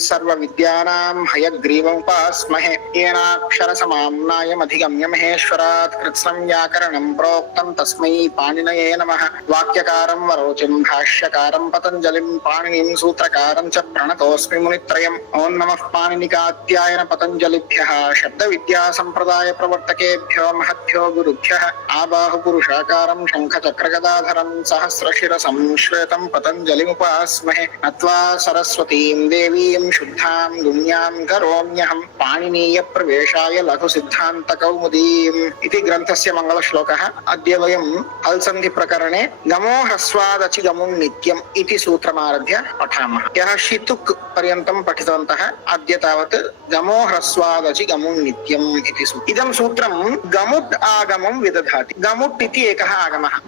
सर्वविद्यानां हयग्रीवमुपास्महे येनाक्षर समाम्नायमधिगम्य महेश्वरात् कृत्स्नं व्याकरणं प्रोक्तं तस्मै पाणिनये नमः। वाक्यकारं वरोचिं भाष्यकारं पतञ्जलिं पाणिनिं सूत्रकारं च प्रणतोऽस्मि मुनित्रयम्। ॐ नमः पाणिनिकात्यायन पतञ्जलिभ्यः शब्दविद्या सम्प्रदाय प्रवर्तकेभ्यो महद्भ्यो गुरुभ्यः। आबाहुपुरुषाकारं शङ्खचक्रगदाधरं सहस्रशिरसं श्वेतं पतञ्जलिमुपास्महे। नत्वा सरस्वतीं देवीं शुद्धां गुण्यां करोम्यहं पाणिनीय प्रवेशाय लघुसिद्धान्तकौमुदीम् इति ग्रन्थस्य मङ्गलश्लोकः। अद्य वयं हल्सन्धि प्रकरणे गमो ह्रस्वादचि गमुं नित्यम् इति सूत्रमारभ्य पठामः। यः शितुक् पर्यन्तं पठितवन्तः अद्य तावत् गमो ह्रस्वादचि गमुं नित्यम् इति सूत्रम्। इदं सूत्रं गमुट् आगमं विदधाति। गमुट् इति एकः आगमः।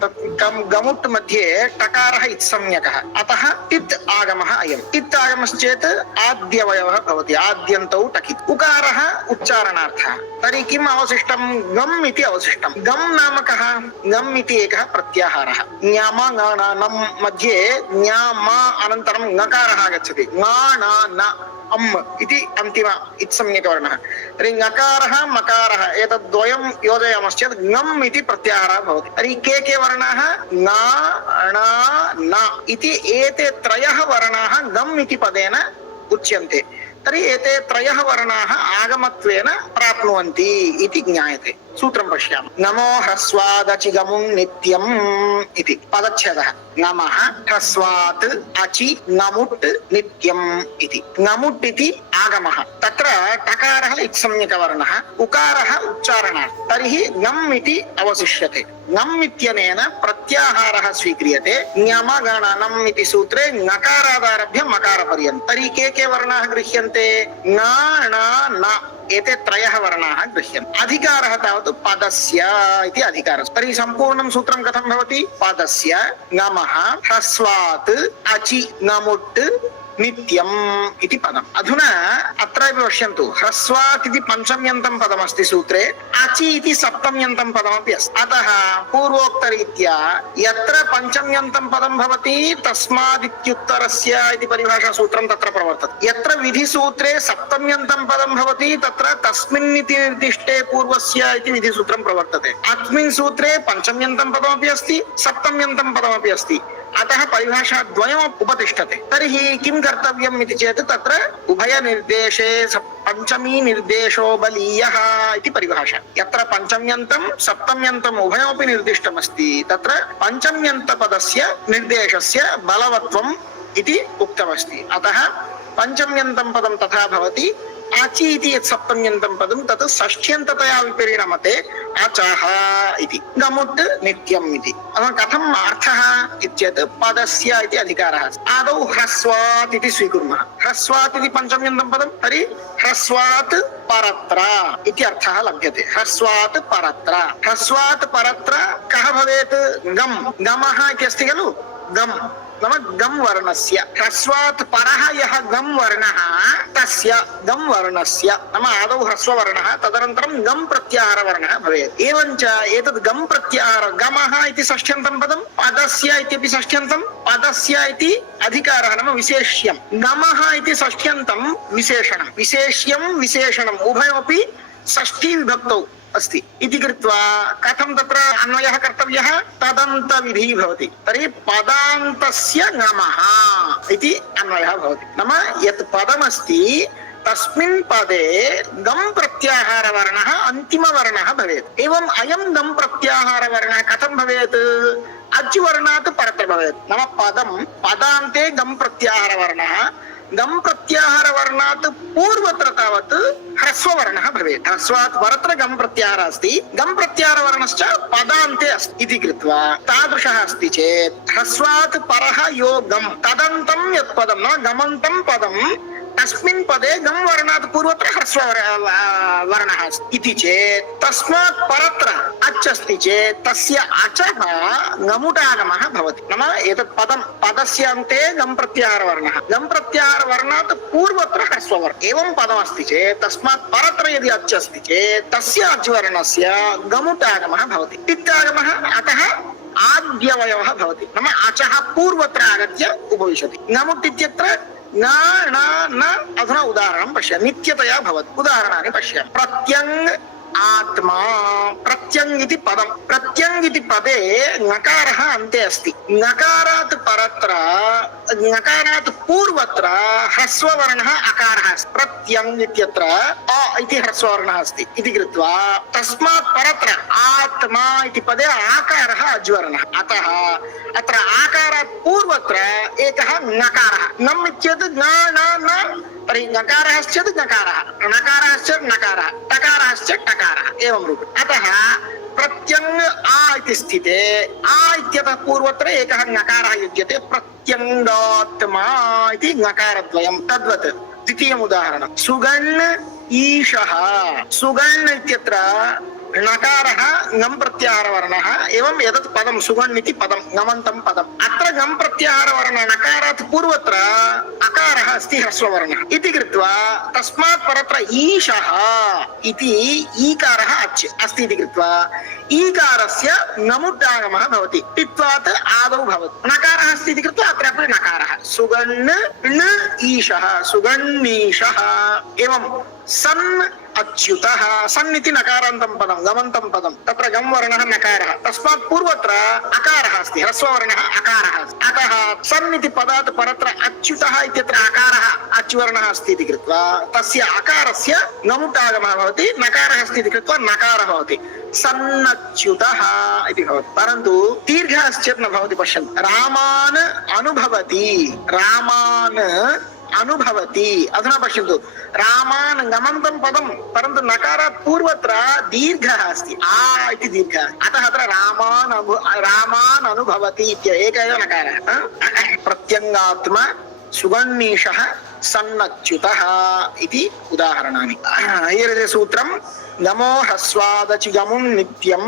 गमुट् मध्ये टकारः इत्संज्ञकः, अतः टित् आगमः अयम्। टित् आगमश्चेत् आद्यवयवः भवति, आद्यन्तौ टकित्। उकारः उच्चारणार्थः। तर्हि किम् अवशिष्टं? गम् इति अवशिष्टं। गम् नाम कः? गम् इति एकः प्रत्याहारः। ञम ङ मध्ये ञम अनन्तरं ङकारः आगच्छति। ङ ण न अम् इति अन्तिम इत्संज्ञकवर्णः। तर्हि ङकारः मकारः एतद्द्वयं योजयामश्चेत् ङम् इति प्रत्याहारः भवति। तर्हि के वर्णाः? ङ ण न इति एते त्रयः वर्णाः गम् इति पदेन उच्यन्ते। तर्हि एते त्रयः वर्णाः आगमत्वेन प्राप्नुवन्ति इति ज्ञायते। सूत्रं पश्यामः। नमो ह्रस्वादचि गमुं नित्यम् इति पदच्छेदः। नमः ह्रस्वात् अचि नमुट् नित्यम् इति। नमुट् इति आगमः। तत्र टकारः इत्संज्ञकवर्णः, उकारः उच्चारणार्थः। तर्हि गम् इति अवशिष्यते। गम् इत्यनेन प्रत्याहारः स्वीक्रियते। ञम गणनम् इति सूत्रे ङकारादारभ्य मकारपर्यन्तं। तर्हि के वर्णाः गृह्यन्ते? ङ ण न एते त्रयः वर्णाः गृह्यन्ते। अधिकारः तावत् पदस्य इति अधिकारः। तर्हि सम्पूर्णं सूत्रं कथं भवति? पदस्य गमः ह्रस्वात् अचि नमुट् नित्यम् इति पदम्। अधुना अत्रापि पश्यन्तु, ह्रस्वात् इति पञ्चम्यन्तं पदमस्ति सूत्रे, अचि इति सप्तम्यन्तं पदमपि अस्ति। अतः पूर्वोक्तरीत्या यत्र पञ्चम्यन्तं पदं भवति तस्मादित्युत्तरस्य इति परिभाषासूत्रं तत्र प्रवर्तते। यत्र विधिसूत्रे सप्तम्यन्तं पदं भवति तत्र तस्मिन् इति निर्दिष्टे पूर्वस्य इति विधिसूत्रं प्रवर्तते। अस्मिन् सूत्रे पञ्चम्यन्तं पदमपि अस्ति, सप्तम्यन्तं पदमपि अस्ति। अतः परिभाषा द्वयम् उपतिष्ठते। तर्हि किं कर्तव्यम् इति चेत् तत्र उभयनिर्देशे पञ्चमी निर्देशो बलीयः इति परिभाषा। यत्र पञ्चम्यन्तं सप्तम्यन्तम् उभयमपि निर्दिष्टमस्ति तत्र पञ्चम्यन्तपदस्य निर्देशस्य बलवत्वम् इति उक्तमस्ति। अतः पञ्चम्यन्तं पदं तथा भवति। अचि इति यत् सप्तम्यन्तं पदं तत् षष्ठ्यन्ततया विपरिणमते अचः इति। गमुट् नित्यम् इति। कथम् अर्थः इत्येत् पदस्य इति अधिकारः। आदौ ह्रस्वात् इति स्वीकुर्मः। ह्रस्वात् इति पञ्चम्यन्तं पदं, तर्हि ह्रस्वात् परत्र इति अर्थः लभ्यते। ह्रस्वात् परत्र। ह्रस्वात् परत्र कः भवेत्? गम्। गमः इति अस्ति खलु, गम् नाम गम् वर्णस्य। ह्रस्वात् परः यः गम् वर्णः तस्य गम् वर्णस्य नाम आदौ ह्रस्ववर्णः तदनन्तरं गम् प्रत्याहारवर्णः भवेत्। एवञ्च एतद् गम् प्रत्याहार गमः इति षष्ठ्यन्तं पदं, पदस्य इत्यपि षष्ठ्यन्तं, पदस्य इति अधिकारः नाम विशेष्यं, गमः इति षष्ठ्यन्तं विशेषणं, विशेष्यं विशेषणम् उभयमपि षष्ठी विभक्तौ अस्ति इति कृत्वा कथं तत्र अन्वयः कर्तव्यः? तदन्तविधिः भवति। तर्हि पदान्तस्य गमः इति अन्वयः भवति। नाम यत् पदमस्ति तस्मिन् पदे गम् प्रत्याहारवर्णः अन्तिमवर्णः भवेत्। एवम् अयं गम् प्रत्याहारवर्णः कथं भवेत्? अच्वर्णात् परत्र भवेत्। नाम पदं पदान्ते गम् प्रत्याहारवर्णः, गम् प्रत्याहारवर्णात् पूर्वत्र तावत् ह्रस्ववर्णः भवेत्। ह्रस्वात् परत्र गम् प्रत्याहारः अस्ति, गम् प्रत्याहारवर्णश्च पदान्ते अस्ति इति कृत्वा तादृशः अस्ति चेत् ह्रस्वात् परः यो गम् तदन्तं यत् पदं न गमन्तं पदं तस्मिन् पदे गम् वर्णात् पूर्वत्र ह्रस्ववर्णः अस्ति इति चेत् तस्मात् परत्र अच् अस्ति चेत् तस्य अचः गमुटागमः भवति। नाम एतत् पदं पदस्य अन्ते गम् प्रत्याहारवर्णः, गम् प्रत्याहारवर्णात् पूर्वत्र ह्रस्ववर्णः एवं पदमस्ति चेत् तस्मात् परत्र यदि अच् अस्ति चेत् तस्य अच् वर्णस्य गमुटागमः भवति। तिक्तागमः अतः आद्यवयवः भवति। नाम अचः पूर्वत्र आगत्य उपविशति। गमुट् इत्यत्र न अधुना उदाहरणं पश्य, नित्यतया भवति। उदाहरणानि पश्य। प्रत्यङ् आत्मा, प्रत्यङ् इति पदं, प्रत्यङ् इति पदे ङकारः अन्ते अस्ति। ङकारात् परत्र, ङकारात् पूर्वत्र ह्रस्ववर्णः अकारः अस्ति। प्रत्यङ् इत्यत्र अ इति ह्रस्ववर्णः अस्ति इति कृत्वा तस्मात् परत्र आत्मा इति पदे आकारः अज्वर्णः। अतः अत्र आकारात् पूर्वत्र एकः ङकारः। ङम् इत्येतत् ङ न न, तर्हि ङकारश्चेत् ङकारः, णकारश्चेत् णकारः, टकारश्चेत् टकारः, एवं रूपेण। अतः प्रत्यङ् आ इति स्थिते आ इत्यतः पूर्वत्र एकः ङकारः युज्यते। प्रत्यङ्गात्मा इति ङकारद्वयं। तद्वत् द्वितीयम् उदाहरणं, सुगण् ईशः। सुगण् इत्यत्र णकारः ङम् प्रत्याहारवर्णः। एवं एतत् पदं सुगण् इति पदं, ङमन्तं पदम्। अत्र ङम् प्रत्याहारवर्ण णकारात् पूर्वत्र अकारः अस्ति ह्रस्ववर्णः इति कृत्वा तस्मात् परत्र ईशः इति ईकारः अच् अस्ति इति कृत्वा ईकारस्य ङमुट्टागमः भवति। टित्वात् आदौ भवति। णकारः अस्ति इति कृत्वा अत्रापि णकारः। सुगण् ण ईशः, सुगण्णीशः। एवं सन् अच्युतः, सन् इति नकारान्तं पदं, गमन्तं पदं। तत्र गम् वर्णः नकारः, तस्मात् पूर्वत्र अकारः अस्ति, ह्रस्ववर्णः अकारः अस्ति। अतः सन् इति पदात् परत्र अच्युतः इत्यत्र अकारः अच्वर्णः अस्ति इति कृत्वा तस्य अकारस्य ङमुट्टागमः भवति। नकारः अस्ति इति कृत्वा नकारः भवति। सन्नच्युतः इति भवति। परन्तु दीर्घः चेत् न भवति। पश्यन्तु, रामान् अनुभवति, रामान् अनुभवति। अधुना पश्यन्तु, रामान् ङमन्तं पदं, परन्तु नकारात् पूर्वत्र दीर्घः अस्ति, आ इति दीर्घः। अतः अत्र रामान् अनुभवति इत्येव एक एव नकारः। प्रत्यङ्गात्मा, सुगण्णीशः, सन्नच्युतः इति उदाहरणानि। हियर् इस् सूत्रं, नमो ह्रस्वादचि गमुं नित्यं।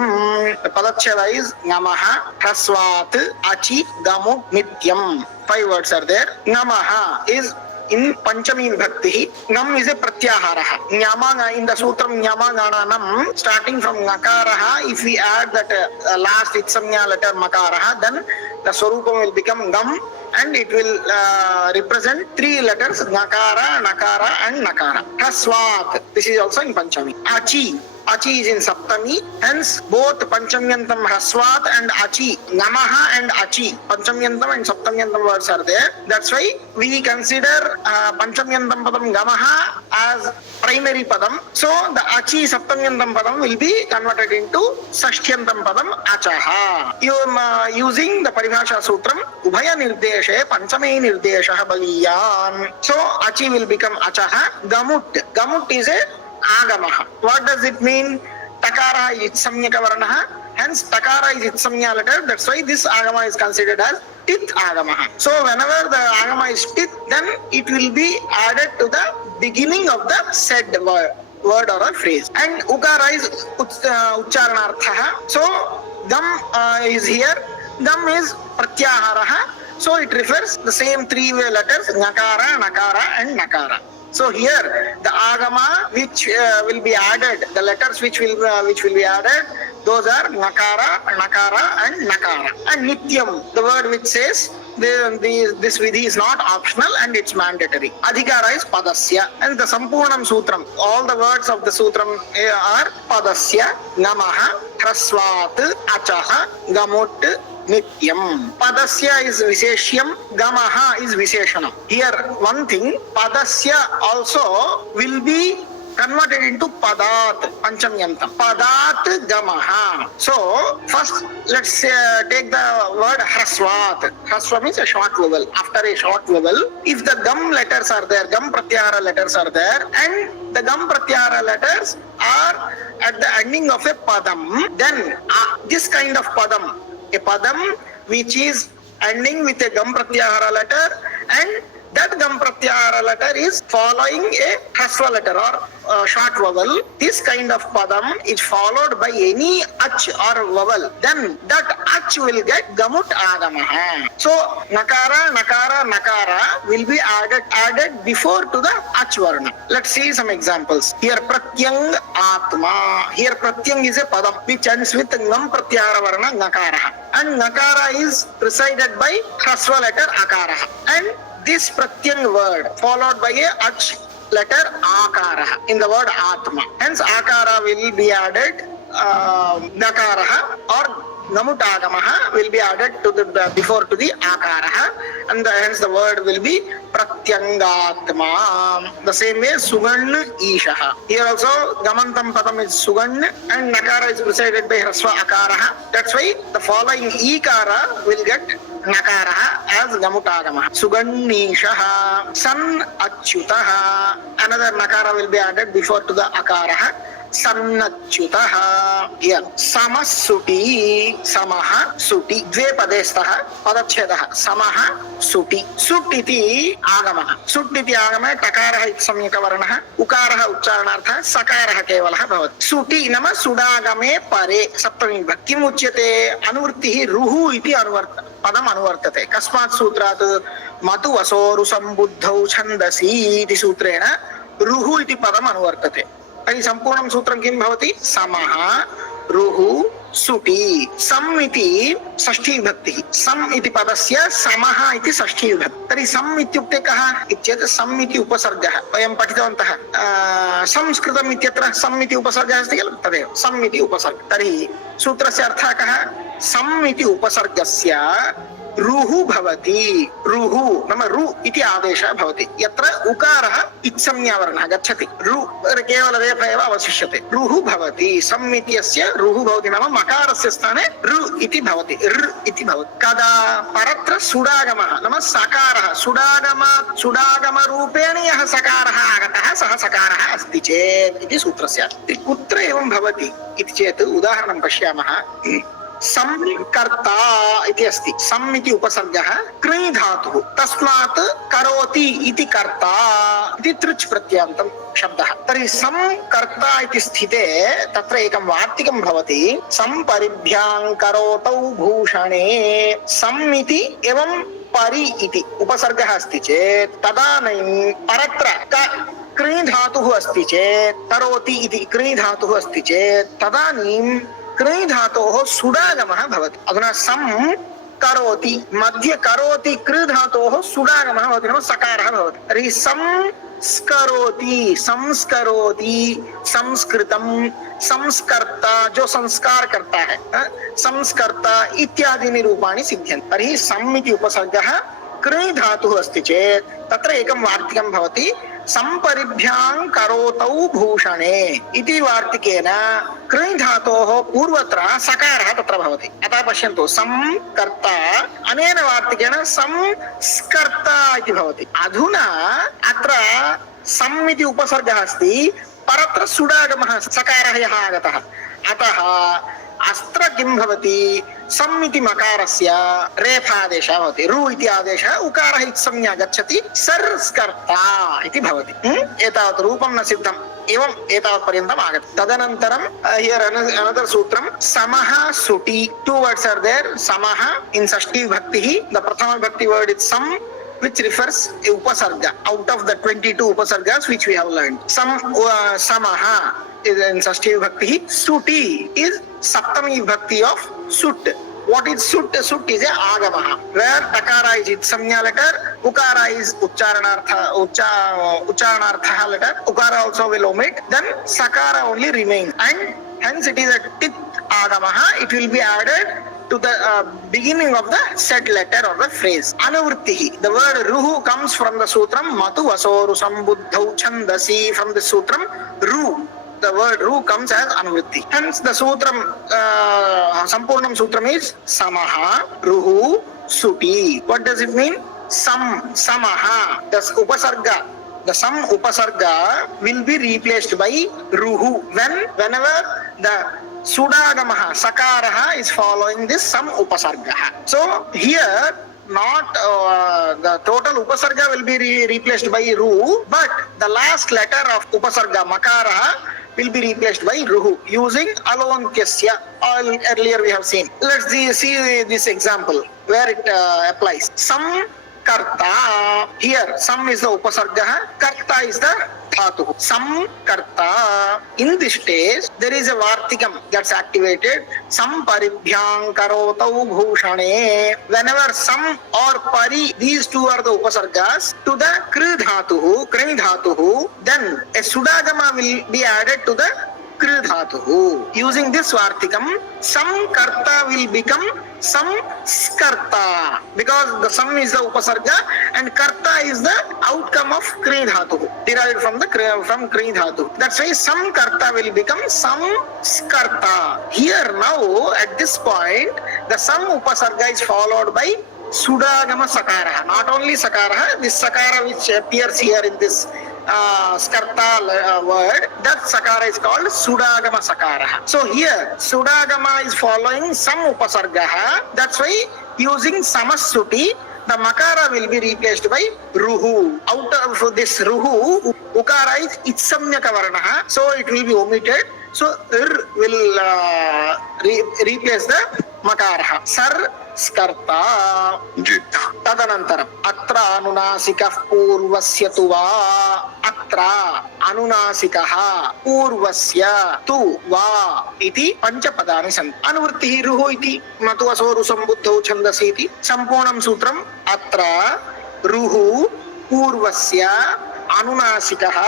पदच्छ वैस् नमः, ह्रस्वात्, अचि, गमु, नित्यं। 5 words are there. Namaha is in Panchami Vibhakti. Nam is a Pratyaharah. Nyama in the Sutram Nyamagananam, starting from Nakaraha, if we add that last Itsamnya letter Makaraha, then the Swarupam will become Gam and it will represent 3 letters Nakara, Nakara and Nakara. Haswat, this is also in Panchami. Achi. Achi is in Saptami, hence both Panchamyantam Hraswat and Achi, Namaha and Achi, Panchamyantam and Saptamyantam words are there. That's why we consider Panchamyantam Padam Gamaha as primary Padam. So the Achi Saptamyantam Padam will be converted into Sashtyantam Padam Achaha. Using the Paribhasha Sutram, Ubhaya Nirdeshe, Panchame Nirdeshaha Baliyan. So Achi will become Achaha. Gamut. Gamut is a Agamaha. What does it mean? Takara is Itsamyaka Varanaha, hence Takara is Itsamya letter. That's why this Agama is considered as Tit Agamaha. So whenever the Agama is Tit, then it will be added to the beginning of the said word or a phrase. And Ukara is Ucharanarthaha. So Gam is here. Gam is Pratyaharaha. So it refers the same 3 letters, Nakara, Nakara and Nakara. So here the agama which will be added, the letters which will be added, those are Nakara, Nakara and Nakara. And Nityam, the word which says this vidhi is not optional and it's mandatory. Adhikara is Padasya. And the Sampurnam Sutram, all the words of the Sutram are Padasya, Namaha, Hraswat, Achaha, Gamut, Nityam. Padasya is Visheshyam, Gamaha is Visheshanam. Here one thing, Padasya also will be converted into Padat, Panchamyantam. Padat Gamaha. So first let's take the word Hraswat. Hraswa means a short vowel. After a short vowel, if the Gam letters are there, Gam Pratyahara letters are there, and the Gam Pratyahara letters are at the ending of a Padam, then this kind of Padam, a Padam which is ending with a Gam Pratyahara letter, and that Gam Pratyahara letter is following a Hraswa letter or short vowel. This kind of Padam is followed by any Ach or vowel. Then that Ach will get Gamut Agamaha. So Nakara, Nakara, Nakara will be added before to the Ach Varna. Let's see some examples. Here Pratyang Atma. Here Pratyang is a Padam which ends with Ngam Pratyahara Varna Nakara. And Nakara is preceded by Hraswa letter Akara. And this Pratyang word followed by a Ach letter akara in the word atma. Hence akara will be added, dakara or namutagamaha will be added to the before to the akara, and hence the word will be pratyangatma. The same way sugan ishaha. Here also gamantam padam is sugan and nakara is preceded by hraswa akara. That's why the following ikara will get nakara as gamutagama. Sugannishaha, san achyutaha. Another nakara will be added before to the akara. Sannachyutaha. Here samasuti, samaha suti, dve padestaha padachhedaha, samaha suti. Sut iti agamaha. Sut iti agama takaraha iti samyaka varanaha, ukaraha uchcharanartha, sakaraha kevalaha bhavati. Suti nama sudagame pare saptami vibhakti. Kim uchyate anuvrittihi ruhu iti anuvarta padam anuvartate. Kasmat sutrat matu vasoru sambuddhau chandasi iti sutrena ruhu iti padam anuvartate. तर्हि सम्पूर्णं सूत्रं किं भवति? समः रुः सुटि. सम् इति षष्ठी विभक्तिः. सम् इति पदस्य समः इति षष्ठी विभक्तिः. तर्हि सम् इत्युक्ते कः इत्येतत् सम् इति उपसर्गः वयं पठितवन्तः. संस्कृतम् इत्यत्र सम् इति उपसर्गः अस्ति खलु, तदेव सम् इति उपसर्गः. तर्हि सूत्रस्य अर्थः कः? सम् इति उपसर्गस्य रुहु भवति. रुहु नाम रु इति आदेशः भवति. यत्र उकारः इत्संज्ञावर्णः गच्छति, रु केवल रेफ एव अवशिष्यते. रुहु भवति. सम् इत्यस्य रुहु भवति नाम मकारस्य स्थाने रु इति भवति, ऋ इति भवति. कदा? परत्र सुडागमः नाम सकारः. सुडागमरूपेण यः सकारः आगतः सः सकारः अस्ति चेत् इति सूत्रस्य. कुत्र एवं भवति इति चेत् उदाहरणं पश्यामः. संकर्ता इति अस्ति. सम् इति उपसर्गः कृञ् धातुः. तस्मात् करोति इति कर्ता इति तृच् प्रत्ययान्तं शब्दः. तर्हि संकर्ता इति स्थिते तत्र एकं वार्तिकं भवति. संपरिभ्यां करोतौ भूषणे. सम् इति एवं परि इति उपसर्गः अस्ति चेत् तदानीं परत्र कृञ् धातुः अस्ति चेत्, करोति इति कृञ् धातुः अस्ति चेत् तदानीं कृञ् धातोः सुडागमः भवति. अधुना सम् करोति मध्ये करोति कृ धातोः सुडागमः भवति नाम सकारः भवति. तर्हि संस्करोति, संस्करोति, संस्कृतं, संस्कर्ता जो संस्कार करता है, संस्कर्ता इत्यादीनि रूपाणि सिद्ध्यन्ति. तर्हि सम् इति उपसर्गः कृञ् धातुः अस्ति चेत् तत्र एकं वार्तिकं भवति. संपरिभ्यां करोतौ भूषणे इति वार्तिकेन कृञ् धातोः पूर्वत्र सकारः तत्र भवति. अतः पश्यन्तु संकर्ता अनेन वार्तिकेन संस्कर्ता इति भवति. अधुना अत्र सम् इति उपसर्गः अस्ति, परत्र सुडागमः सकारः यः आगतः. अतः अत्र किं भवति? सम् इति मकारस्य रेफादेशः भवति. रु इति आदेशः उकारः इत्संज्ञा गच्छति, सर्स्कर्ता इति भवति. एतावत् रूपं न सिद्धम्. एवं एतावत् पर्यन्तम् आगतं. तदनन्तरं हियर अनदर सूत्रं समः सुटि. Two words are there. समः in षष्ठी विभक्तिः. The प्रथम विभक्ति word is some, which refers a upasarga out of the 22 upasargas which we have learned. Samaha is in षष्ठी विभक्तिः. Suti is saptami vibhakti of sut. What is sut? Sut is a agamaha, where takara is itsamnya letter, ukara is uchcharanartha letter, ukara also will omit, then sakara only remains, and hence it is a tit agamaha. It will be added to the beginning of the said letter or the phrase. Anuvrittihi, the word ruhu comes from the sutram matu vasoru sambuddhau chandasi. From the sutram ru, the word ru comes as anuvritti. Hence the sutram, sampurnam sutram is samaha ruhu suti. What does it mean? Samaha, the upasarga, the sam upasarga will be replaced by ruhu whenever the sudagamaha sakaraha is following this sam upasargaha. So here not the total upasarga will be replaced by ru, but the last letter of upasarga makara will be replaced by ruhu using alontyasya. Earlier we have seen. Let's see this example where it applies. Some karta, here some is the upasarga, karta is the dhatu. Samkarta. In this stage, there is a vartikam that's activated. Samparibhyam karotau bhushane. Whenever sam or pari, these two are the upasargas to the kri dhatu, then a sudagama will be added to the kri dhatu. Using this vartikam, samkarta will become samskarta, because the sam is the upasarga and karta is the outcome of kri dhatu, derived from kri dhatu. That's why samkarta will become samskarta. Here now at this point, the sam upasarga is followed by sudagama sakara. Not only sakara, this sakara which appears here in this skarta word, that sakara is called sudagama sakara. So here sudagama is following some upasarga. That's why using samasuti, the makara will be replaced by ruhu. Out of this ruhu, ukara is itsamnyaka varna, so it will be omitted. So ir will replace the makara. Sar స్కర్త. తదనంతరం అత్ర అనునాసికః పూర్వస్య తు వా, అత్ర అనునాసికః పూర్వస్య తు వా ఇతి పంచపదాని సంతి. అనువృత్తిః రుః ఇతి నతు అసోరు సంబుద్ధౌ ఛందసి ఇతి. సంపూర్ణం సూత్రం అత్ర రుః పూర్వస్య అనునాసికః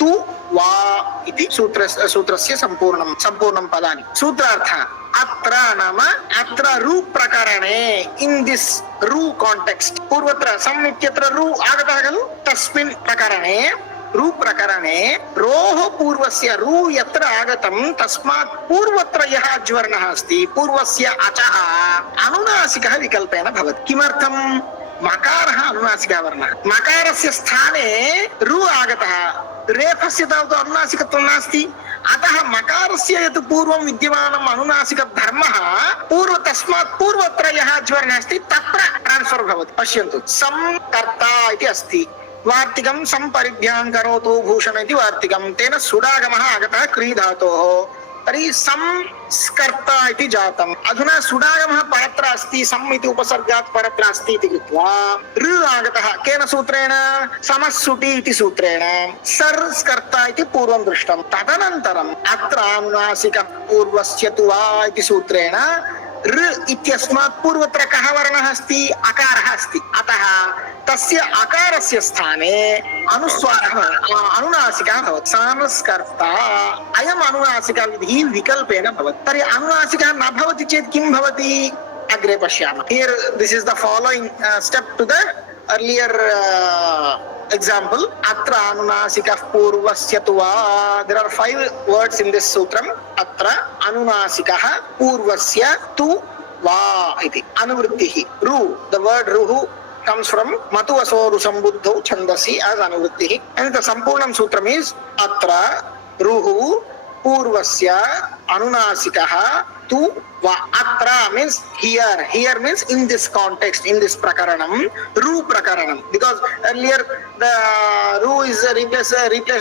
తు వా ఇది సూత్రస్య సంపూర్ణం పదాని. సూత్రార్థ అత్ర నామ అత్ర రు ప్రకరణే, ఇన్ దిస్ రు కాంటెక్స్ట్, పూర్వత్ర సం ఇత్యత్ర రు ఆగతః ఖలు, తస్మిన్ ప్రకరణే రు ప్రకరణే రోః పూర్వస్య రు యత్ర ఆగతం తస్మాత్ పూర్వత్ర యః అజ్వర్ణః అస్తి పూర్వస్య అచః అనునాసికః వికల్పేన భవతి. కిమర్థం? మకారः అనునాసికः వర్ణः, మకారस्य స్థానే రు ఆగతः, रेफस्य तावत् अनुनासिकत्वं नास्ति, अतः मकारस्य यत् पूर्वं विद्यमानम् अनुनासिक धर्मः तस्मात् पूर्वत्र यः ज्वर्णः अस्ति तत्र ट्रान्स्फर् भवति. पश्यन्तु, संकर्ता इति अस्ति, वार्तिकं संपरिभ्यां करोतु भूषण इति वार्तिकं, तेन सुडागमः आगतः क्री धातोः, तर्हि संस्कर्ता इति जातम्. अधुना सुडागमः परत्र अस्ति, सम् इति उपसर्गात् परत्र अस्ति इति कृत्वा ऋ आगतः केन सूत्रेण? समस्सुटि इति सूत्रेण. सर्स्कर्ता इति पूर्वं दृष्टम्. तदनन्तरम् अत्र अनुनासिकः पूर्वस्य तु वा इति सूत्रेण ऋ इत्यस्मात् पूर्वत्र कः वर्णः अस्ति? अकारः अस्ति. अतः तस्य अकारस्य स्थाने अनुस्वारः अनुनासिकः भवति. संस्कर्ता अयम् अनुनासिकः विधिः विकल्पेन भवति. तर्हि अनुनासिकः न भवति चेत् किं भवति? अग्रे पश्यामः. Here this is the following step to the earlier example. Atra anunasikah purvasya tu va. There are 5 words in this sutram. Atra anunasikah purvasya tu va iti. Anuvrittihi. Ru, the word ruhu comes from matu asoru sambuddhau chandasi as anuvrittihi. And the sampurnam sutram is atra ruhu purvasya anunasikah tu va. Atra means here. Here means in this context, in this prakaranam, ru prakaranam, because earlier the ru is replaced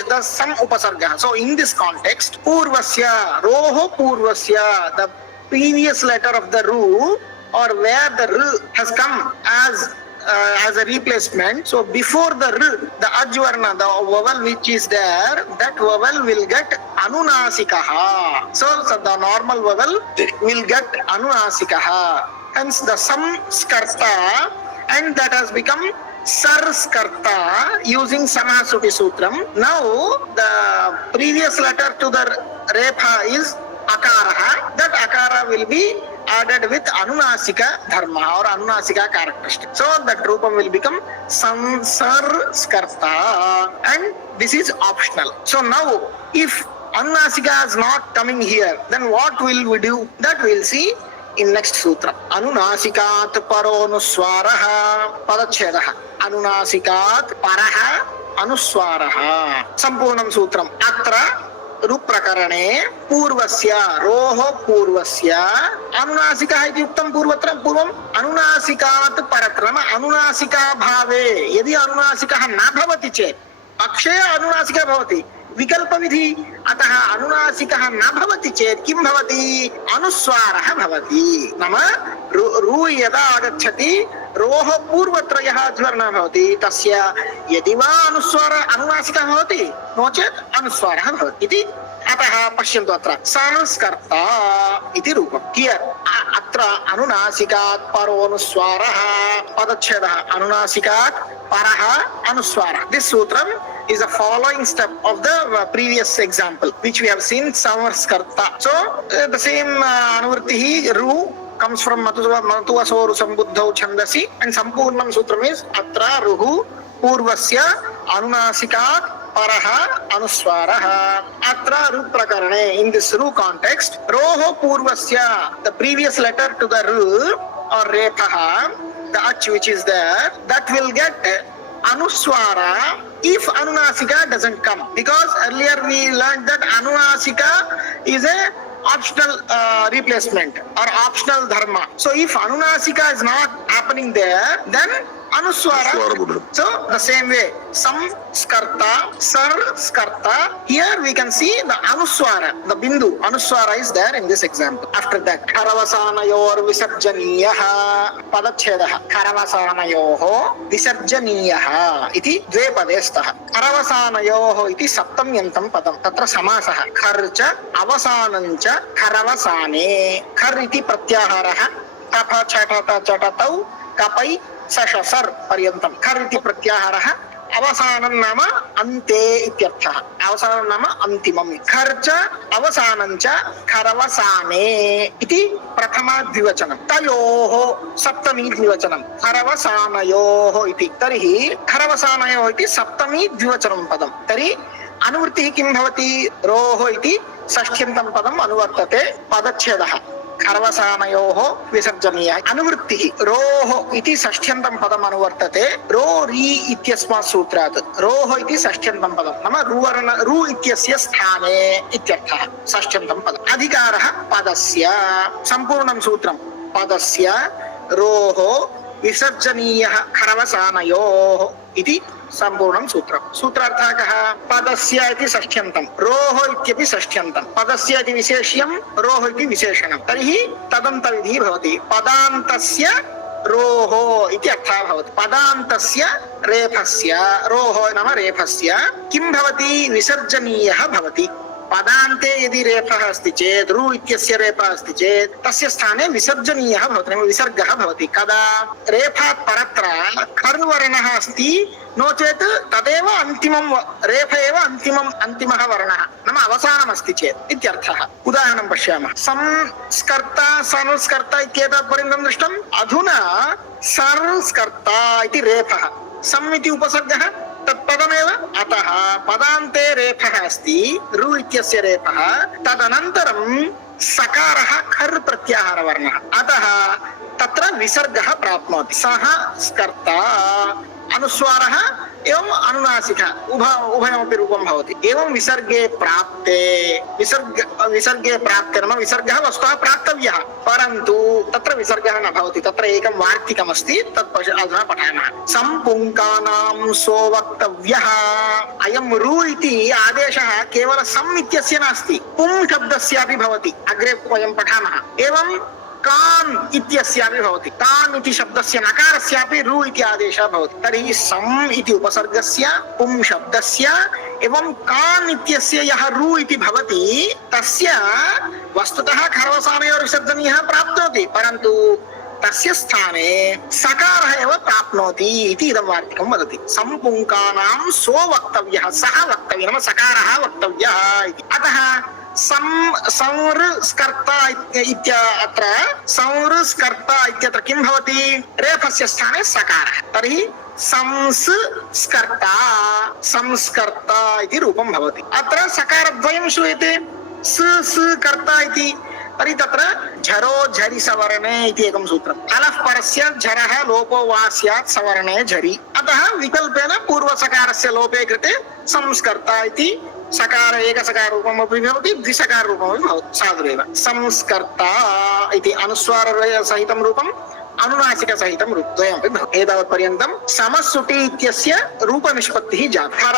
the sam upasarga. So in this context, purvasya, roho purvasya, the previous letter of the ru, or where the ru has come as a replacement. So before the r, the ajvarna, the vowel which is there, that vowel will get anunasikaha. So the normal vowel will get anunasikaha. Hence the samskarta, and that has become sarskarta using samasuti sutram. Now the previous letter to the repha is akara. That akara will be added with anunasika dharma or anunasika characteristic. So that rupam will become sansarkarta, and this is optional. So now if anunasika is not coming here, then what will we do? That we will see in next sutra. Anunasikat paronuswaraha padachhedah. Anunasikat paraha anuswaraha. Sampurnam sutram. Atra ru prakarane purvasya roho purvasya anunasika इति उक्तं पूर्वत्र पूर्वम् अनुनासिकात् परत्र अनुनासिका भावे यदि अनुनासिकः न भवति चेत् अक्षय अनुनासिका भवति विकल्प विधि. अतः अनुनासिकः न भवति चेत् किं भवति? अनुस्वारः भवति. नाम रु यदा आगच्छति रोः पूर्वत्रयः ज्वर्णः भवति तस्य यदि वा अनुस्वार अनुनासिकः भवति नो चेत् अनुस्वारः भवति इति। अतः पश्यन्तु अत्र संस्कर्ता इति रूपम्। हियर् अत्र अनुनासिकात् परोनुस्वारः पदच्छेदः अनुनासिकात् परः अनुस्वारः। दिस् सूत्रम् is a following step of the previous example which we have seen, samskarta. So the same anuvritti ru comes from matuvasoru sambuddhau chandasi, and sampurnam sutram is atra ruhu purvasya anunasikat paraha anuswaraha. Atra ru prakarane, in this ru context, roho purvasya, the previous letter to the ru or repaha, the ach which is there, that will get anuswara if anunasika doesn't come, because earlier we learned that anunasika is a optional replacement or optional dharma. So if anunasika is not happening there, then anuswara. So the same way, samskarta, sarskarta, here we can see the anuswara, the bindu, anuswara is there in this example. After that, karavasanayor visarjaniyaha padachhedaha, karavasanayoho visarjaniyaha iti dve pade stah. Karavasanayoho iti saptamyantam padam, tatra samasaha, kharcha avasanancha karavasane, khar iti pratyaharaha, kapha chatata chatatau kapai सशसर पर्यंतम खर इति प्रत्याहारः अवसानं नाम अन्ते इत्यर्थः अवसानं नाम अन्तिमम् खर्च अवसानं च खरवसाने इति प्रथमा द्विवचनं तयोः सप्तमी द्विवचनं खरवसानयोः इति तर्हि खरवसानयोः इति सप्तमी द्विवचनं पदं तर्हि अनुवृत्तिः किं भवति रोः इति षष्ठ्यन्तं पदम् अनुवर्तते पदच्छेदः खरवसानयोः विसर्जनीयः अनुवृत्तिः रोः इति षष्ठ्यन्तं पदम् अनुवर्तते रो री इत्यस्मात् सूत्रात् रोः इति षष्ठ्यन्तं पदं नाम रु इत्यस्य स्थाने इत्यर्थः षष्ठ्यन्तं पदम् अधिकारः पदस्य सम्पूर्णं सूत्रं पदस्य रोः विसर्जनीयः खरवसानयोः इति सम्पूर्णं सूत्रं सूत्रार्थः कः पदस्य इति षष्ठ्यन्तं रोः इत्यपि षष्ठ्यन्तं पदस्य इति विशेष्यं रोः इति विशेषणं तर्हि तदन्तविधिः भवति पदान्तस्य रोः इति अर्थः भवति पदान्तस्य रेफस्य रोः नाम रेफस्य किं भवति विसर्जनीयः भवति पदान्ते यदि रेफः अस्ति चेत् रु इत्यस्य रेफः अस्ति चेत् तस्य स्थाने विसर्जनीयः भवति नाम विसर्गः भवति कदा रेफात् परत्र खर् वर्णः अस्ति नो चेत् तदेव अन्तिमं रेफ एव अन्तिमः वर्णः नाम अवसानम् अस्ति चेत् इत्यर्थः उदाहरणं पश्यामः संस्कर्ता संस्कर्ता इत्येतत् पर्यन्तं दृष्टम् अधुना संस्कर्ता इति रेफः सम् इति उपसर्गः तत्पदमेव अतः पदान्ते रेफः अस्ति रु इत्यस्य रेफः तदनन्तरं सकारः खर् प्रत्याहारवर्णः अतः तत्र विसर्गः प्राप्नोति सः स्कर्ता अनुस्वारः एवं अनुनासिकः उभयमपि रूपं भवति एवं विसर्गे प्राप्ते विसर्गे प्राप्ते नाम विसर्गः वस्तुतः प्राप्तव्यः परन्तु तत्र विसर्गः न भवति तत्र एकं वार्तिकमस्ति तत् अधुना पठामः सम्पुङ्कानां सोवक्तव्यः अयं रु इति आदेशः केवल सम् इत्यस्य नास्ति पुं शब्दस्यापि भवति अग्रे वयं पठामः एवं कान् इत्यस्यापि भवति कान् इति शब्दस्य नकारस्यापि रु इति आदेशः भवति तर्हि सम् इति उपसर्गस्य पुं शब्दस्य एवं कान् इत्यस्य यः रु इति भवति तस्य वस्तुतः खरवसानयोः विसर्जनीयः प्राप्नोति परन्तु तस्य स्थाने सकारः एव प्राप्नोति इति इदं वार्तिकं वदति सम्पुङ्कानां सो वक्तव्यः सः वक्तव्यः नाम सकारः वक्तव्यः इति अतः संस्कर्ता इत्यत्र संस्कर्ता इत्यत्र किं भवति रेफस्य स्थाने सकारः तर्हि संस्कर्ता संस्कर्ता इति रूपं भवति अत्र सकारद्वयं श्रूयते कर्ता इति तर्हि तत्र झरो झरि सवर्णे इति एकं सूत्रम् अलः परस्य झरः लोपो वा स्यात् सवर्णे झरि अतः विकल्पेन पूर्वसकारस्य लोपे कृते संस्कर्ता इति सकार एकसकार रूपमपि भवति द्विसकार रूपमपि भवति साधुरेव संस्कर्ता इति अनुस्वार सहितं रूपम् अनुनासिक सहितं रूपद्वयमपि भवति एतावत्पर्यन्तं समस्सुटि इत्यस्य रूपनिष्पत्तिः जाता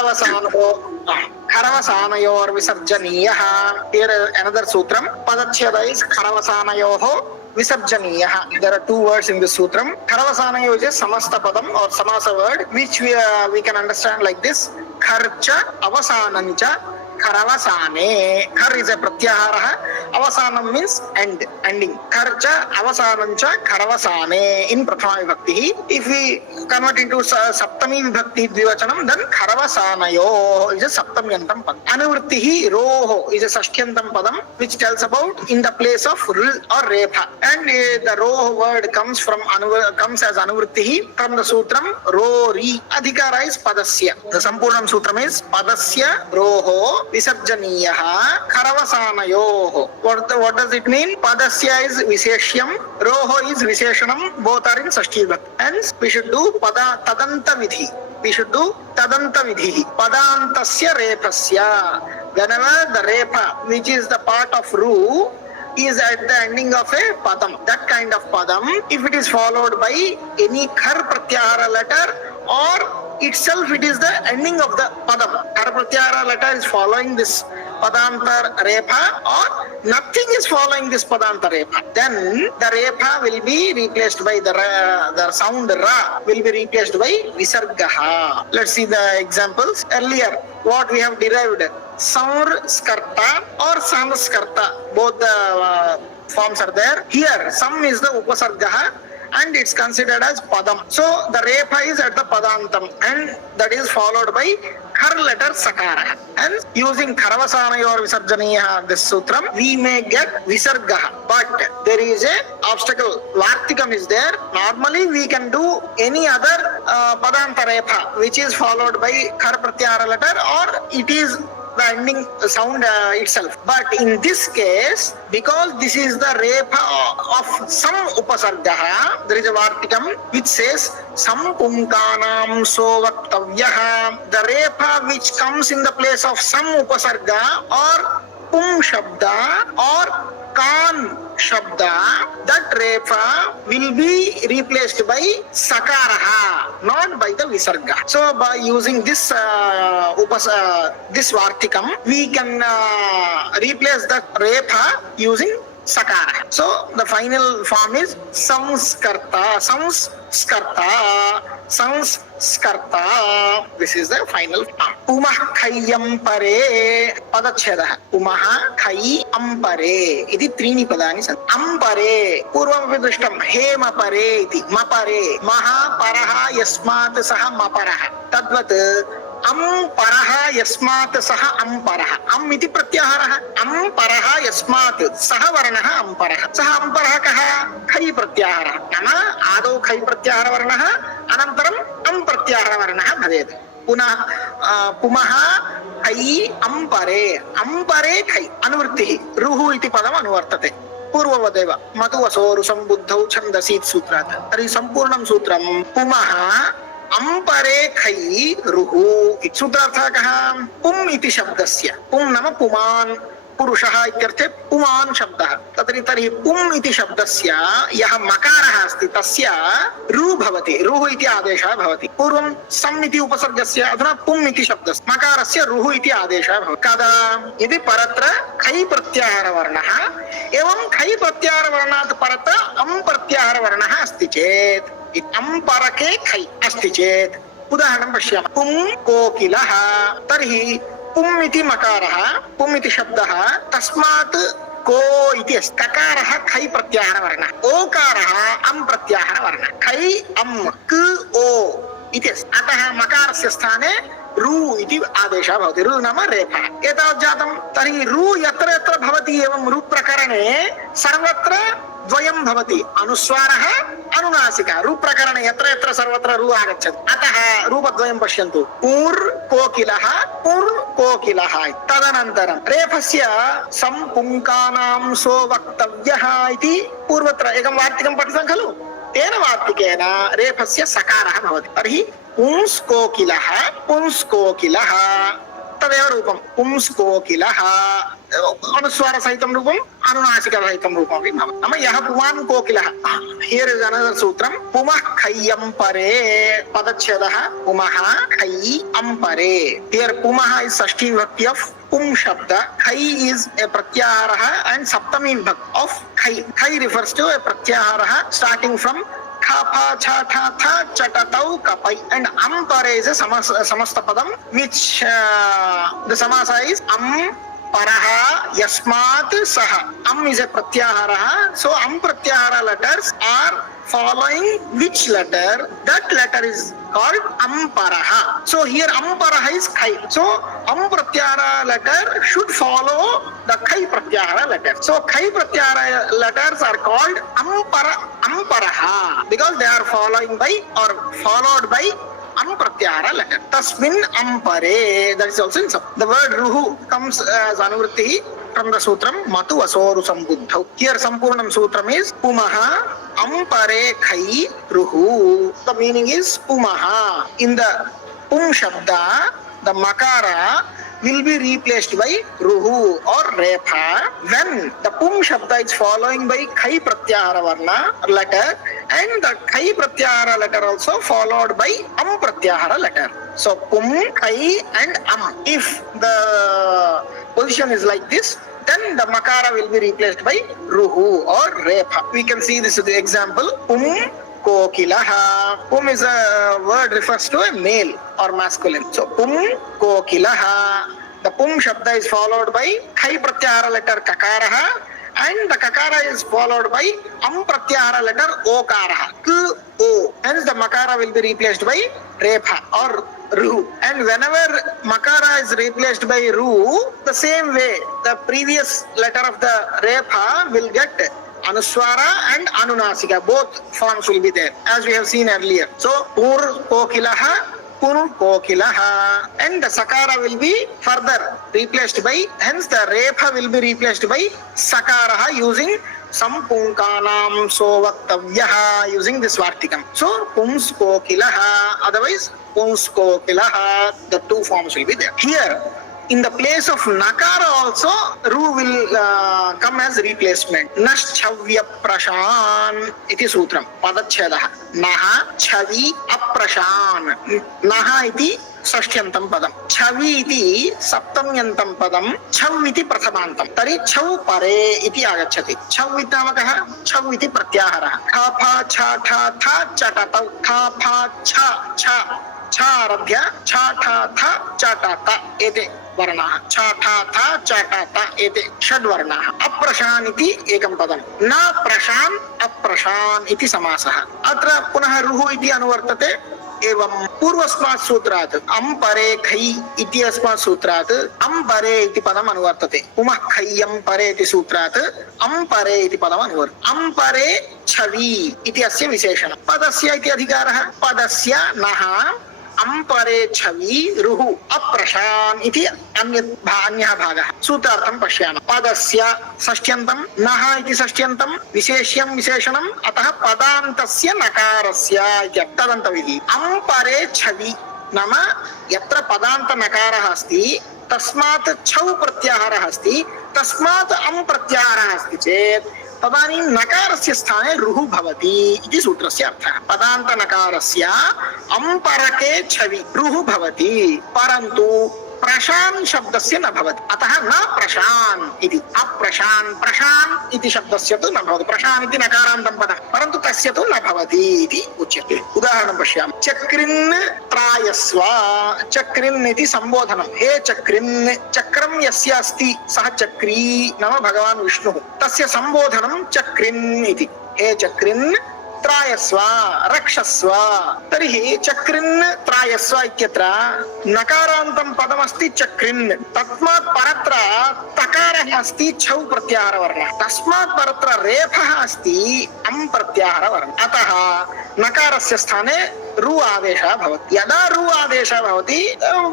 खरवसानयोर्विसर्जनीयः here another सूत्रं पदच्छेद is खरवसानयोः visarjaniyah. There are two words in this sutram. Kharavasanayo is a samasta padam or samasa word which we can understand like this. Kharcha avasanancha Karavasane. Kar is a pratyahara. Avasanam means end, ending. Kharcha avasanancha karavasane in prathama vibhakti. If we convert into saptami vibhakti dvivachanam, then karavasanayo is a saptamyantam padam. Anuvrittihi roho is a sashtyantam padam which tells about in the place of r or repha. And the roho word comes as anuvrittihi from the sutram rori. Adhikara is padasya. The sampurnam sutram is padasya roho visarjaniyah karavasanayoh. What does it mean? Padasya is viseshyam, roho is viseshanam. Both are in sashti vibhakti. Hence we should do tadanta vidhi. We should do tadanta vidhi. Padantasya rephasya. Whenever the repha, which is the part of ru, is at the ending of a padam, that kind of padam, if it is followed by any khar pratyahara letter or itself it is the ending of the padam. Khar pratyahara letter is following this padantar repha or nothing is following this padantar repha, then the repha will be replaced by the sound ra will be replaced by visargaha. Let's see the examples. Earlier what we have derived, samskarta or samskarta, both the forms are there. Here sam is the upasargaha and it's considered as padam. So the repha is at the padantam and that is followed by khar letter sakara. And using kharavasanayo or visarjaniyah this sutram, we may get visargaha. But there is a obstacle. Vartikam is there. Normally we can do any other padanta repha which is followed by khar pratyahara letter or it is the ending sound itself. But in this case, because this is the repha of some upasargaha, there is a vartikam which says sampunkanam sovaktavyaha. The repha which comes in the place of some upasarga or pum shabda or kan shabda, that repha will be replaced by sakaraha, not by the visarga. So by using this this vartikam, we can replace the repha using sakara. So the final form is samskarta. This is the final form. Umah khayyam pare padachhedah. Umah khayi ampare. Iti trini padani santi. Ampare purvam api drishtam hema pare iti mapare maha paraha yasmat saha maparaha. Tadvat अम्परः यस्मात् सः अम्परः. अम् इति प्रत्याहारः. अम्परः यस्मात् सः वर्णः अम्परः. सः अम्परः कः? खै प्रत्याहारः. नाम आदौ खै प्रत्याहारवर्णः अनन्तरम् अम् प्रत्याहारवर्णः भवेत्. पुनः पुमः खै अम्परे. अम्परे खै अनुवृत्तिः रुः इति पदम् अनुवर्तते. पूर्ववदेव मतु वसोरु सम्बुद्धौ छन्दसि सूत्रात्. तर्हि सम्पूर्णं सूत्रं पुमः अंपरे खै रुहु. सूत्रार्थः कः? पुम् इति शब्दस्य, पुम् नाम पुमान् पुरुषः इत्यर्थे पुमान् शब्दः. तर्हि पुम् इति शब्दस्य यः मकारः अस्ति तस्य रु भवति. रुः इति आदेशः भवति. पूर्वं सम् इति उपसर्गस्य, अधुना पुम् इति शब्दस्य मकारस्य रुः इति आदेशः भवति. कदा? यदि परत्र खै प्रत्याहारवर्णः एवं खै प्रत्याहारवर्णात् परत्र अम् प्रत्याहारवर्णः अस्ति चेत्, अंपरके खै अस्ति चेत्, उदाहरणं पश्यामः. पुं कोकिलः. तर्हि पुम् इति मकारः, पुम् इति शब्दः, तस्मात् को इति अस्ति. ककारः खै प्रत्याहारवर्णः, ओकारः अम् प्रत्याहारवर्णः. खै अम् क ओ इति अस्ति. अतः मकारस्य स्थाने रु इति आदेशः भवति. रु नाम रेफः. एतावत् जातं. तर्हि रु यत्र यत्र भवति एवं रु प्रकरणे सर्वत्र द्वयं भवति. अनुस्वारः अनुनासिका. रु प्रकरणे यत्र यत्र सर्वत्र रु आगच्छति. अतः रूपद्वयं पश्यन्तु. पुर् कोकिलः, पुर् कोकिलः. तदनन्तरं रेफस्य सम्पुङ्कानां सो वक्तव्यः इति पूर्वत्र एकं वार्तिकं पठितं खलु. तेन वार्तिकेन रेफस्य सकारः भवति. तर्हि पुंस्कोकिलः, पुंस्कोकिलः तदेव रूपं. पुंस्कोकिलः अनुस्वार सहितं रूपम्, अनुनासिक सहितं रूपमपि भवति. नाम यः पुमान् कोकिलः. हियर् इस् अनदर् सूत्रं. पुमः खय्यं परे पदच्छेदः पुमः खय् अं परे. हियर् पुमः इस् षष्ठी विभक्ति of pum shabda. Khai is a pratyahara and saptami vibhakti of khai. Khai refers to a pratyahara starting from kha pha cha tha tha chatatau kapai, and ampare is a samasta padam which the samasa is paraha yasmat saha. Is a pratyahara, so pratyahara letters are following which letter? That letter is called amparaha. So here amparaha is khai, so pratyahara letter should follow the khai pratyahara letter. So khai pratyahara letters are called amparaha because they are following by or followed by pratyahara letter. Tasmin ampare, that is also in sub. The word ruhu comes as anuvritti from the sutram matu asoru sambuddhau. Here sampurnam sutram is pumaha ampare khai ruhu. The meaning is pumaha. In the pum shabda, the makara will be replaced by ruhu or repha when the pum shabda is following by khai pratyahara varna letter, and the khai pratyahara letter also followed by pratyahara letter. So pum, khai and If the position is like this, then the makara will be replaced by ruhu or repha. We can see this is the example. Pum kokilaha. Pum is a word refers to a male or masculine. So pum kokilaha. The pum shabda is followed by khai pratyahara letter kakaraha, and the kakara is followed by pratyahara letter okaraha. K-o. Hence the makara will be replaced by repha or ru. And whenever makara is replaced by ru, the same way the previous letter of the repha will get anuswara and anunasika. Both forms will be there as we have seen earlier. So pur kokilaha, pur kokilaha, and the sakara will be further replaced by, hence the repha will be replaced by sakaraha using sampunkanam sovaktavyaha, using this vartikam. So pums kokilaha, otherwise pums kokilaha, the two forms will be there. Here in the place of nakara also ru will come as replacement. Naschavya prashan iti sutram padachhedah. Naha chavi aprashan. Naha iti षष्ठ्यन्तं पदम, छवि इति सप्तम्यन्तं पदम, छौ इति प्रथमान्तं. तर्हि छौ परे इति आगच्छति. छौ इति नाम कः? छौ इति प्रत्याहारः. खा फा छा ठा था चटतौ. खा फा छा छा छा आरभ्य छा ठा था चटत एते वर्णाः. छा ठा था चटत एते षड्वर्णाः. अप्रशान् इति एकं पदं. न प्रशान् अप्रशान् इति समासः. अत्र पुनः रुः इति अनुवर्तते. एवं पूर्वस्मात् सूत्रात् अम्परे खै इत्यस्मात् सूत्रात् अम्परे इति पदम् अनुवर्तते. पुमः खय्यं परे इति सूत्रात् अम्परे इति पदम् अनुवर्तते. अम्परे छवि इति अस्य विशेषणं. पदस्य इति अधिकारः. पदस्य नः अम्परे छवि रुः अप्रशान् इति अन्यः भागः. सूत्रार्थं पश्यामः. पदस्य षष्ठ्यन्तं, नः इति षष्ठ्यन्तं, विशेष्यं विशेषणम्, अतः पदान्तस्य नकारस्य इति तदन्तविधिः. अम्परे छवि नाम यत्र पदान्त नकारः अस्ति तस्मात् छौ प्रत्याहारः अस्ति, तस्मात् प्रत्याहारः अस्ति चेत् तदानीं नकारस्य स्थाने रुः भवति इति सूत्रस्य अर्थः. पदान्त नकारस्य अम्परके छवि रुः भवति, परन्तु प्रशान् शब्दस्य न भवति. अतः न प्रशान् इति. अप्रशान् प्रशान् इति शब्दस्य तु न भवति. प्रशान् इति नकारान्तं पदं, परन्तु तस्य तु न भवति इति उच्यते. उदाहरणं पश्यामः. चक्रिन् त्रायस्व. चक्रिन् इति सम्बोधनं. हे चक्रिन्. चक्रं यस्य अस्ति सः चक्री नाम भगवान् विष्णुः. तस्य सम्बोधनं चक्रिन् इति. हे चक्रिन् त्रायस्व रक्षस्व. तर्हि चक्रिन् त्रायस्व इत्यत्र नकारान्तं पदमस्ति चक्रिन्. तस्मात् परत्र तकारः अस्ति छौ प्रत्याहारवर्णः. तस्मात् परत्र रेफः अस्ति प्रत्याहारवर्णः. अतः नकारस्य स्थाने रु आदेशः भवति. यदा रु आदेशः भवति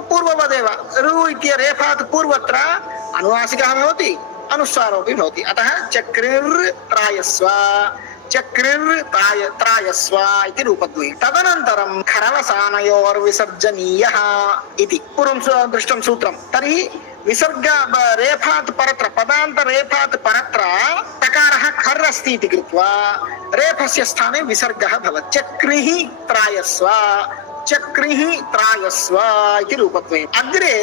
पूर्ववदेव रु इति रेफात् पूर्वत्र अनुनासिकः भवति, अनुस्वारोऽपि भवति. अतः चक्रिर् त्रायस्व, चक्रिर्त्रायस्व इति रूपद्वयम्. तदनन्तरं खरवसानयोर्विसर्जनीयः इति पूर्वं दृष्टं सूत्रं. तर्हि विसर्ग रेफात् परत्र पदान्त रेफात् परत्र तकारः खर् अस्ति इति कृत्वा रेफस्य स्थाने विसर्गः भवति. चक्रिः त्रायस्व, चक्रिः त्रायस्व इति रूपद्वयम्. अग्रे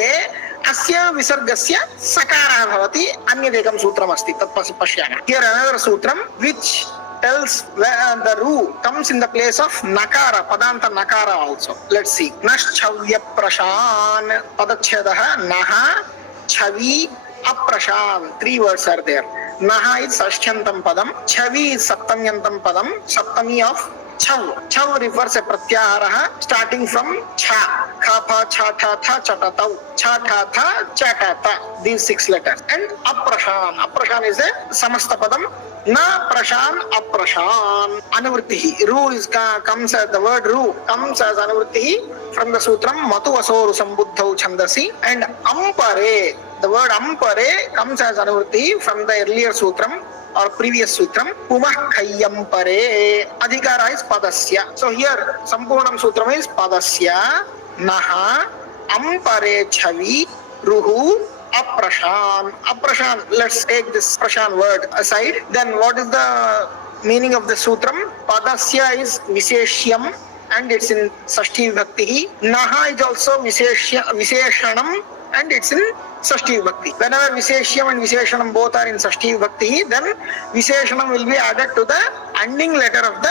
अस्य विसर्गस्य सकारः भवति. अन्यदेकं सूत्रमस्ति तत् पश्यामः. Here another सूत्रं which tells the ru comes in the place of nakara, padanta nakara also. Let's see. Naschavya prashan, padachhedah naha, chavi, aprashan. 3 words are there. Naha is sashtyantam padam, chavi is saptamyantam padam, saptami of chav. Chav refers a pratyahara starting from cha. Kha, cha, tha, tha, chata, tau. Cha, tha, tha, chata, ta. These 6 letters. And aprashan. Aprashan is a samasta padam. Na prashan aprashan. Anuvrittihi. Ru is comes as the word ru comes as anuvrittihi from the sutram matu asoru sambuddhau chandasi. And ampare, the word ampare comes as anuvrittihi from the earlier sutram or previous sutram pumah khayyam pare. Adhikara is padasya. So here sampurnam sutram is padasya naha ampare chavi ruhu aprashan. Aprashan, let's take this prashan word aside. Then what is the meaning of the sutram? Padasya is visheshyam and it's in sashti vibhakti. Naha is also visheshanam and it's in sashti vibhakti. Whenever visheshyam and visheshanam both are in sashti vibhakti, then visheshanam will be added to the ending letter of the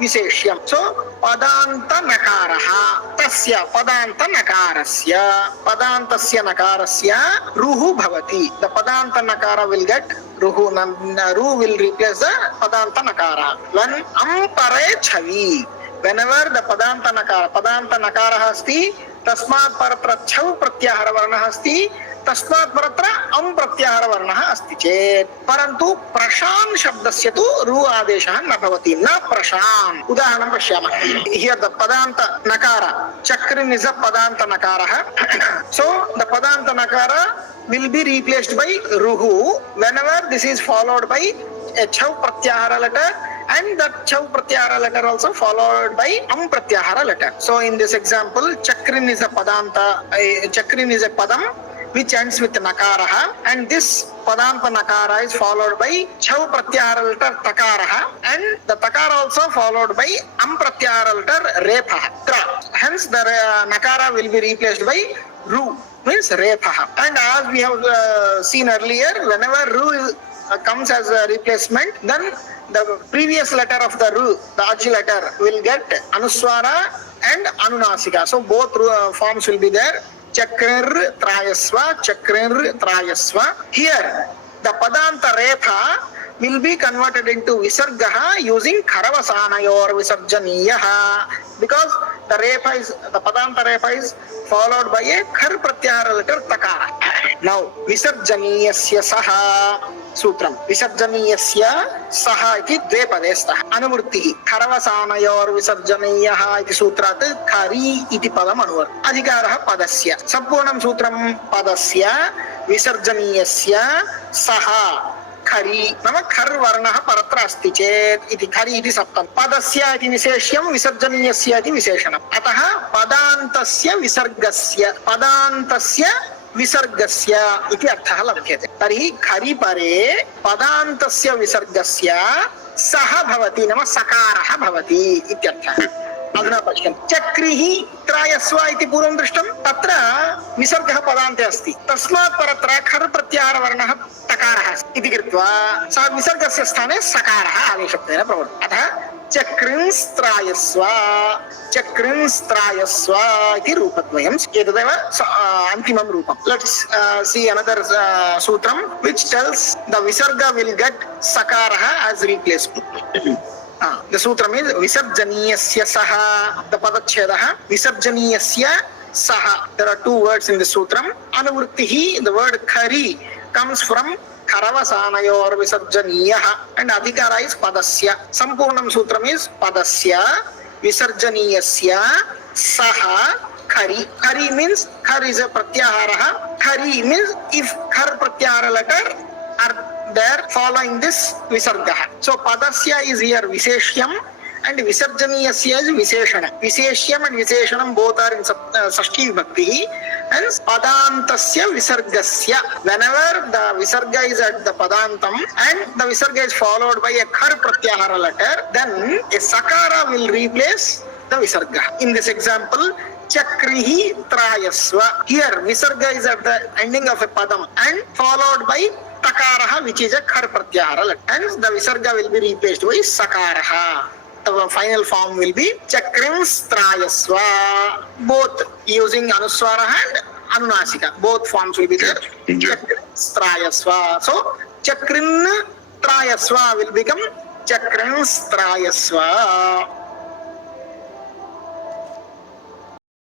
visheshyam. So padanta nakaraha tasya padanta nakarasya padantasya nakarasya ruhu bhavati. The padanta nakara will get ruhu. Ru will replace the padanta nakara. When ampare chavi, whenever the padanta nakara asti tasmat paratra chav pratyahara varna asti तस्मात् परत्र अं प्रत्याहार वर्णः अस्ति चेत् परन्तु प्रशान शब्दस्य तु रु आदेशः न भवति. न प्रशान. उदाहरणं पश्यामः. Here the padanta nakara, chakrin is a padanta nakara. So the padanta nakara will be replaced by ruhu whenever this is followed by a chav pratyahara letter, and that chav pratyahara letter also followed by pratyahara letter. So in this example, chakrin is a padanta, chakrin is a padam which ends with nakaraha, and this padanta nakara is followed by chav pratyahara letter takaraha, and the takara also followed by pratyahara letter repha, tra. Hence the nakara will be replaced by ru, means repha. And as we have seen earlier, whenever ru comes as a replacement, then the previous letter of the ru, the aj letter, will get anuswara and anunasika. So both forms will be there. Chakrir trayasva, chakrir trayasva. Here, the padanta repha will be converted into visargaha using kharavasanayor visarjaniyaha, because the padanta repha is followed by a khar pratyahara letter takara. Now, visarjaniyasya saha सूत्रम विसर्जनीयस्य सह इति द्वे पदे स्तः. अनुवृत्तिः खरवसानयोर विसर्जनीयः इति सूत्रात् खरी इति पदम् अनुवर्तते. अधिकारः पदस्य. सम्पूर्णं सूत्रं पदस्य विसर्जनीयस्य सह खरी नाम खर् वर्णः परत्र अस्ति चेत् इति खरी इति सप्तम. पदस्य इति विशेष्यं विसर्जनीयस्य इति विशेषणम्. अतः पदान्तस्य विसर्गस्य इति अर्थः लभ्यते. तर्हि खरि परे पदान्तस्य विसर्गस्य सः भवति नाम सकारः भवति इत्यर्थः. अधुना पश्यन्तु. चक्रिः त्रायस्व इति पूर्वं दृष्टं. तत्र विसर्गः पदान्ते अस्ति. तस्मात् परत्र खर् प्रत्याहार वर्णः तकारः इति कृत्वा सः विसर्गस्य स्थाने सकारः आदेशत्वेन प्रवर्तते. अतः चक्रिंस्त्रायस्व इति रूपद्वयम्. एतदेव अन्तिमं रूपम्. Let's see another sutram which tells the visarga will get sakarah as replacement. The sutram is visarjaniyasya saha. The padachhedah visarjaniyasya saha. There are 2 words in the sutram. Anuvrittihi, the word khari comes from खरवसानयोर विसर्जनीयः and adhikara is padasya. Sampurnam sutram is padasya visarjaniyasya saha khari. Khari means khar is a pratyahara. Khari means if khar pratyahara letter are there following this visarga. So padasya is here visheshyam and visarjaniyasya is visheshana. Visheshyam and visheshanam both are in sashti vibhakti. Hence padantasya visargasya. Whenever the visarga is at the padantam and the visarga is followed by a khar pratyahara letter, then a sakara will replace the visarga. In this example, Chakrihi trayasva. Here visarga is at the ending of a padam and followed by takaraha, which is a khar pratyahara. Hence the visarga will be replaced by sakaraha. The final form will be Chakrims trayasva. Both using anuswara and anunasika. Both forms will be there. Chakrims trayasva. So Chakrin trayasva will become Chakrims trayasva.